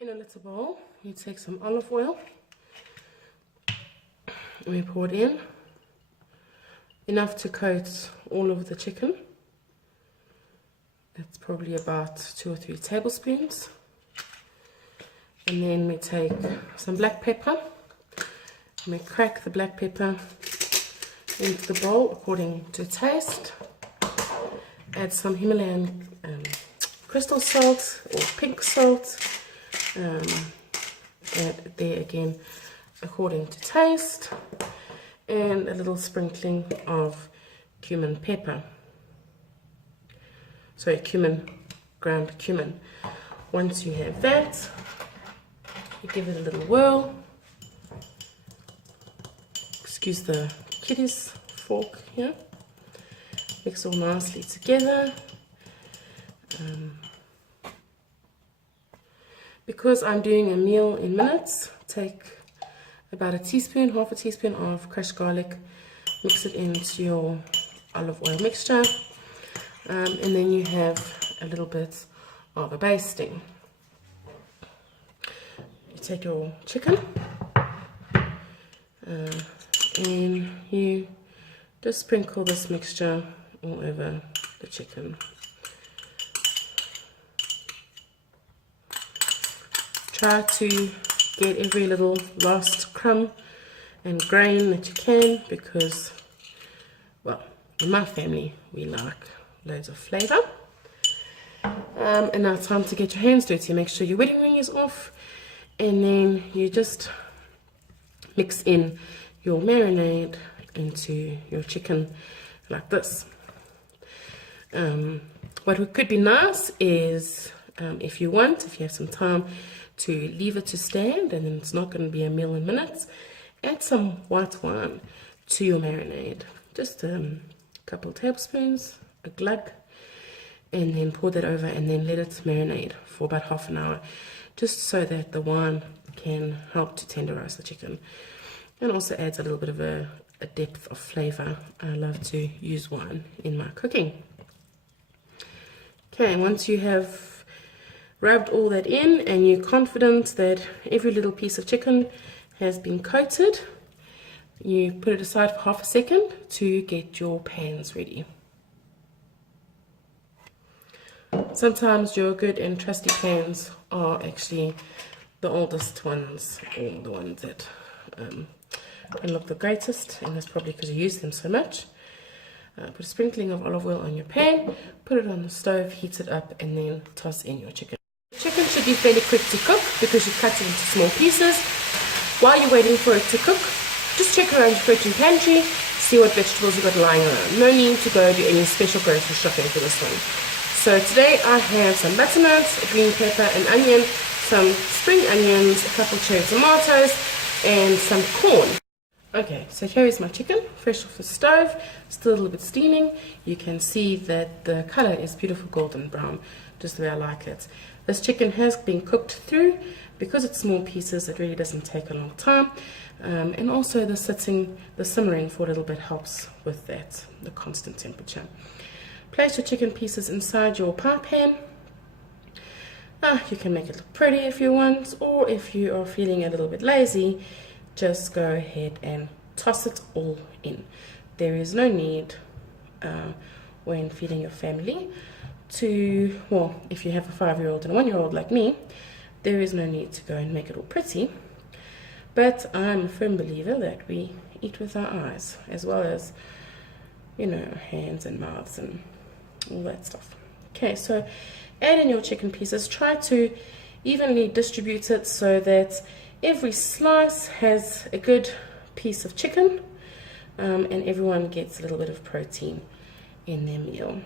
In a little bowl, you take some olive oil and we pour it in, enough to coat all of the chicken. It's probably about 2 or 3 tablespoons. And then we take some black pepper and we crack the black pepper into the bowl according to taste. Add some Himalayan crystal salt or pink salt. Add there again according to taste, and a little sprinkling of cumin pepper. Sorry, ground cumin. Once you have that, you give it a little whirl. Excuse the kiddie's fork here. Mix all nicely together. Because I'm doing a meal in minutes, take about a teaspoon, half a teaspoon of crushed garlic, mix it into your olive oil mixture, and then you have a little bit of a basting. You take your chicken and you just sprinkle this mixture all over the chicken. Try to get every little last crumb and grain that you can, because, well, in my family we like loads of flavor. And now it's time to get your hands dirty. Make sure your wedding ring is off, and then you just mix in your marinade into your chicken like this. What could be nice is, if you have some time, to leave it to stand, and then it's not going to be a meal in minutes, add some white wine to your marinade. Just a couple of tablespoons, a glug, and then pour that over, and then let it marinate for about half an hour, just so that the wine can help to tenderize the chicken, and also adds a little bit of a depth of flavor. I love to use wine in my cooking. Okay, once you have rubbed all that in and you're confident that every little piece of chicken has been coated, you put it aside for half a second to get your pans ready. Sometimes your good and trusty pans are actually the oldest ones, or the ones that don't look the greatest, and that's probably because you use them so much. Put a sprinkling of olive oil on your pan, put it on the stove, heat it up, and then toss in your chicken. Chicken should be fairly quick to cook because you cut it into small pieces. While you're waiting for it to cook, just check around your fridge and pantry, see what vegetables you've got lying around. No need to go do any special grocery shopping for this one. So today I have some butternuts, green pepper and onion, some spring onions, a couple cherry tomatoes, and some corn. Okay, so here is my chicken, fresh off the stove, still a little bit steaming. You can see that the color is beautiful golden brown, just the way I like it. This chicken has been cooked through. Because it's small pieces, it really doesn't take a long time. And also the simmering for a little bit helps with that, the constant temperature. Place your chicken pieces inside your pie pan. You can make it look pretty if you want, or if you are feeling a little bit lazy, just go ahead and toss it all in. There is no need when feeding your family to, well, if you have a 5-year-old and a 1-year-old like me, there is no need to go and make it all pretty. But I'm a firm believer that we eat with our eyes, as well as, you know, hands and mouths and all that stuff. Okay, so add in your chicken pieces. Try to evenly distribute it so that every slice has a good piece of chicken, and everyone gets a little bit of protein in their meal.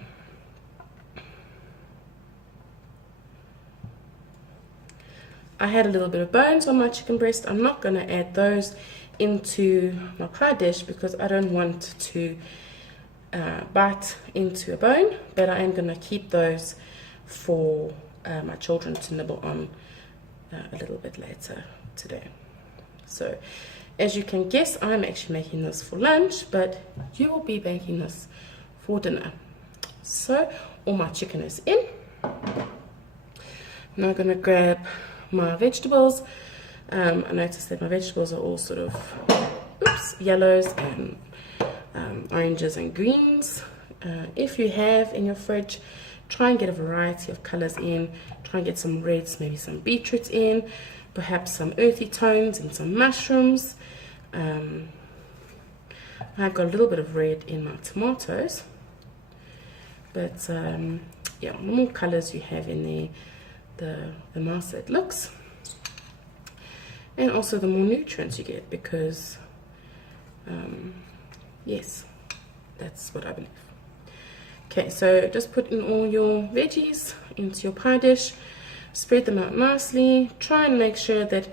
I had a little bit of bones on my chicken breast. I'm not going to add those into my pie dish because I don't want to bite into a bone, but I am going to keep those for my children to nibble on a little bit later today. So as you can guess, I'm actually making this for lunch, but you will be making this for dinner. So all my chicken is in. Now I'm going to grab my vegetables. I noticed that my vegetables are all sort of yellows and oranges and greens. If you have in your fridge, try and get a variety of colors in. Try and get some reds, maybe some beetroot in, perhaps some earthy tones and some mushrooms. I've got a little bit of red in my tomatoes, but yeah, the more colors you have in there, the nicer it looks, and also the more nutrients you get, because yes, that's what I believe. Okay, so just put in all your veggies into your pie dish, spread them out nicely. Try and make sure that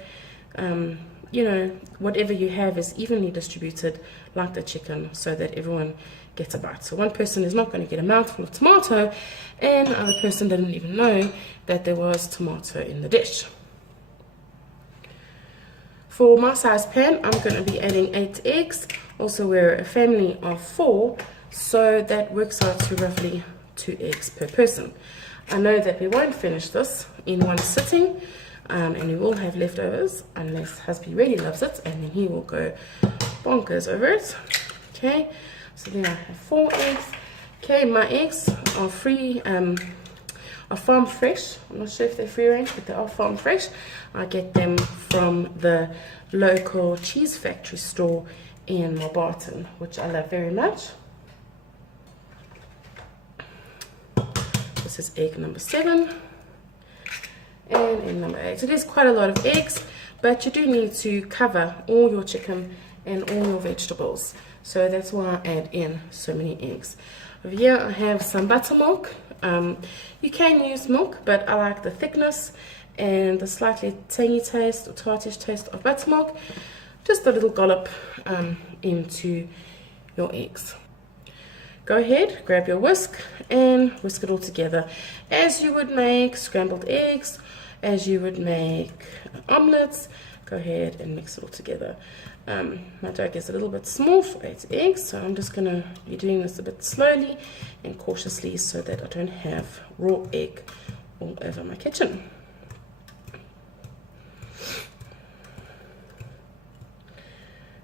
you know, whatever you have is evenly distributed, like the chicken, so that everyone gets a bite. So one person is not going to get a mouthful of tomato, and the other person didn't even know that there was tomato in the dish. For my size pan, I'm going to be adding 8 eggs. Also, we're a family of 4, so that works out to roughly 2 eggs per person. I know that we won't finish this in one sitting, and we will have leftovers unless husband really loves it, and then he will go bonkers over it. Okay, so then I have 4 eggs. Okay, my eggs are free, are farm fresh. I'm not sure if they're free range, but they are farm fresh. I get them from the local cheese factory store in Barton, which I love very much. This is egg number 7. And in number 8. So there's quite a lot of eggs, but you do need to cover all your chicken and all your vegetables. So that's why I add in so many eggs. Over here I have some buttermilk. You can use milk, but I like the thickness and the slightly tangy taste or tartish taste of buttermilk. Just a little dollop into your eggs. Go ahead, grab your whisk and whisk it all together, as you would make scrambled eggs, as you would make omelets. Go ahead and mix it all together. My jug is a little bit small for 8 eggs, so I'm just going to be doing this a bit slowly and cautiously so that I don't have raw egg all over my kitchen.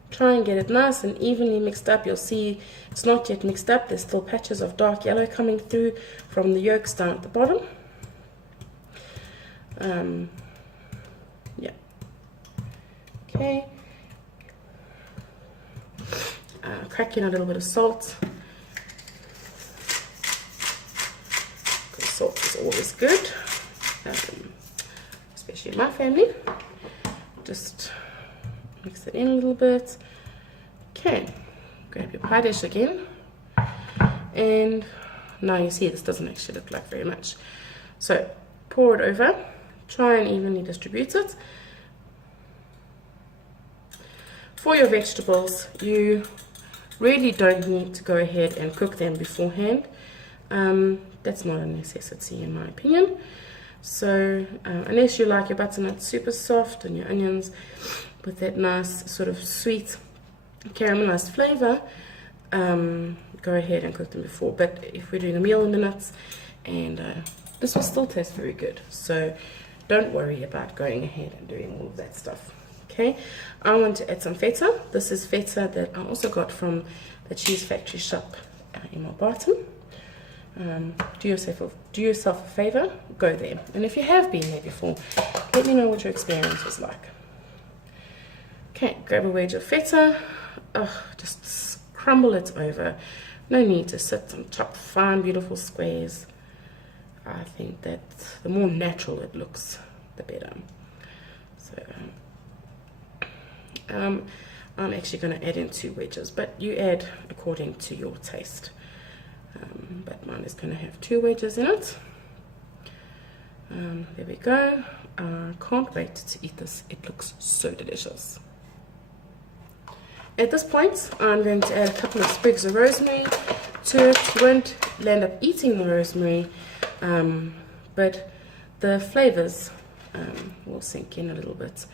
Try and get it nice and evenly mixed up. You'll see it's not yet mixed up. There's still patches of dark yellow coming through from the yolks down at the bottom. Yeah. Okay. Crack in a little bit of salt. Salt is always good, especially in my family. Just mix it in a little bit. Okay, grab your pie dish again, and now you see this doesn't actually look like very much. So pour it over, try and evenly distribute it. For your vegetables, you really don't need to go ahead and cook them beforehand. That's not a necessity in my opinion. So unless you like your butternut super soft and your onions with that nice sort of sweet caramelized flavor, go ahead and cook them before. But if we're doing a meal in minutes, and this will still taste very good, so don't worry about going ahead and doing all of that stuff. Okay, I want to add some feta. This is feta that I also got from the cheese factory shop in Barton. Do yourself a favor, go there, and if you have been there before, let me know what your experience was like. Okay, grab a wedge of feta. Just crumble it over. No need to sit and chop fine beautiful squares. I think that the more natural it looks, the better. So I'm actually going to add in 2 wedges, but you add according to your taste. But mine is going to have 2 wedges in it. There we go. I can't wait to eat this. It looks so delicious. At this point, I'm going to add a couple of sprigs of rosemary to it. You won't end up eating the rosemary, but the flavors will sink in a little bit.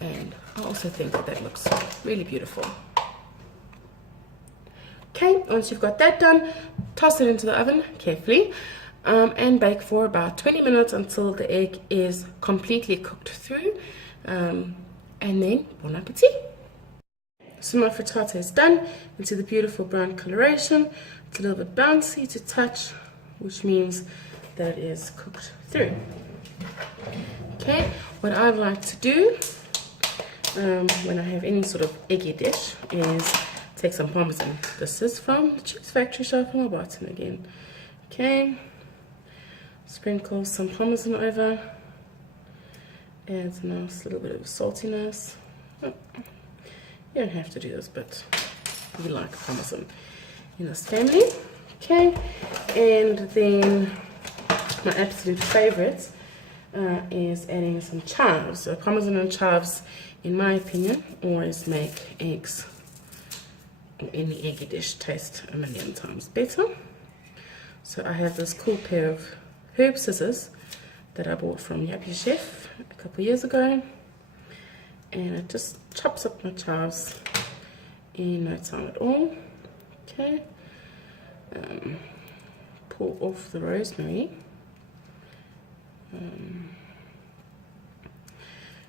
And I also think that that looks really beautiful. Okay, once you've got that done, toss it into the oven carefully. and bake for about 20 minutes until the egg is completely cooked through, and then bon appetit. So my frittata is done. Into the beautiful brown coloration. It's a little bit bouncy to touch, which means that it is cooked through. Okay, what I like to do when I have any sort of eggy dish is take some parmesan. This is from the Cheese Factory shop in Barton again. Okay, sprinkle some parmesan over. Adds a nice little bit of saltiness. You don't have to do this, but we like parmesan in this family. Okay, and then my absolute favorite is adding some chives. So parmesan and chives, in my opinion, always make eggs or any eggy dish taste a million times better. So I have this cool pair of herb scissors that I bought from Yappy Chef a couple years ago, and it just chops up my chives in no time at all. Okay, pull off the rosemary, and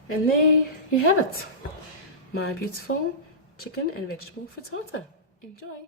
there you have it, my beautiful chicken and vegetable frittata. Enjoy.